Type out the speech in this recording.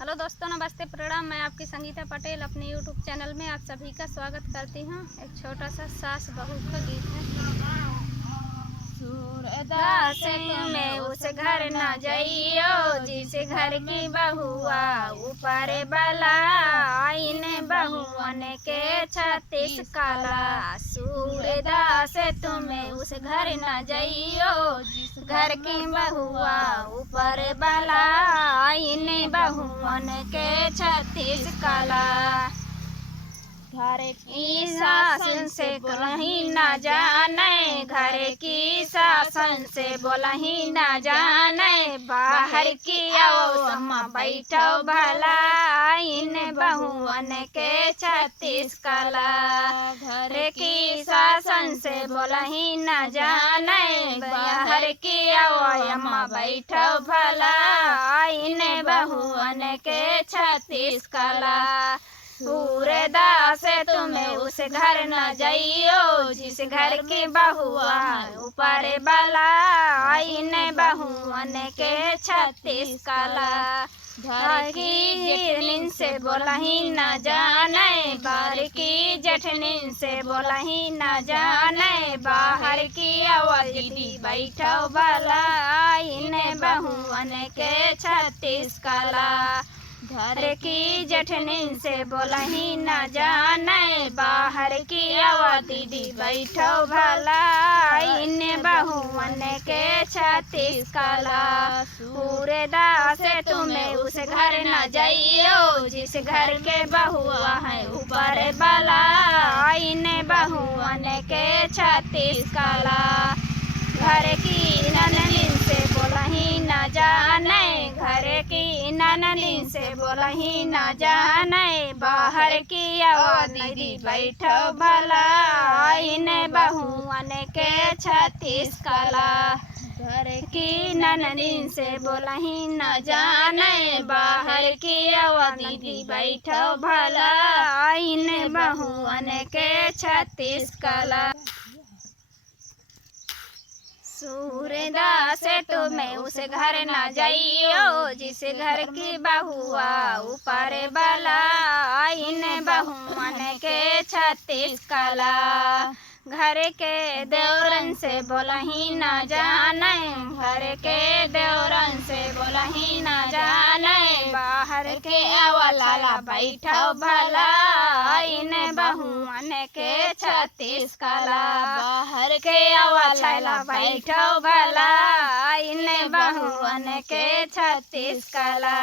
Hello दोस्तों, नमस्ते, प्रणाम। मैं आपकी संगीता पटेल अपने यूट्यूब चैनल में आप सभी का स्वागत करती हूँ। एक छोटा सा सास बहू का गीत है। सूरदास में उस घर न जाइयो जिस घर की बहुआ ऊपर बला आईने बहुअन के 36 काला। सूरदास तुम्हें उस घर न जाइयो जिस घर की बहुआ ऊपर बला आईने बहुअन के 36 काला। घर की शासन से बोलही न जाने, घर की शासन से बोलही न जाने, बाहर की आओ अम्मा बैठो भला इन बहुअन के 36 काला। घर की शासन से बोलही न जाने, बाहर की आओ अम्मा बैठो भला इन बहुअन के 36 काला। सूरदास तुम्हें उस घर न जाइयो जिस घर की बहुआ ऊपर बला आईने बहुअन के 36 काला। घर की हिरनिन से बोलही न जाने, बाहर की जेठनिन से बोलही न जाने, बाहर की आवाज दी बैठो भला आईने बहुअन के 36 काला। घर की जेठनिन से बोलही न जाने, बाहर की आवा दीदी बैठो भला इन बहुअन के 36 काला। सूरदास तुम्हें उस घर न जाइयो जिस घर के बहुआ है ऊपर बला इन बहुअन के 36 काला। घर की ननदिन से बोलही न जाने, घर की ननदिन से बोलही न जाने, बाहर की आओ दीदी बैठो भला इन बहुअन के 36 काला। घर की ननदिन से बोलही न जाने, बाहर की आओ दीदी बैठो भला इन बहुअन के 36 काला। सूरदास तुम्हें उस घर न जाइयो जिस घर की बहुआ ऊपर बला इन बहुअन के 36 काला। घर के देवरन से बोलही न जाने, घर के देवरन से बोलही न जाने, बाहर के अवलाला बैठो भला इन बहुअन के 36 काला। बाहर के अवलाला बैठो भला इन बहुअन के 36 काला।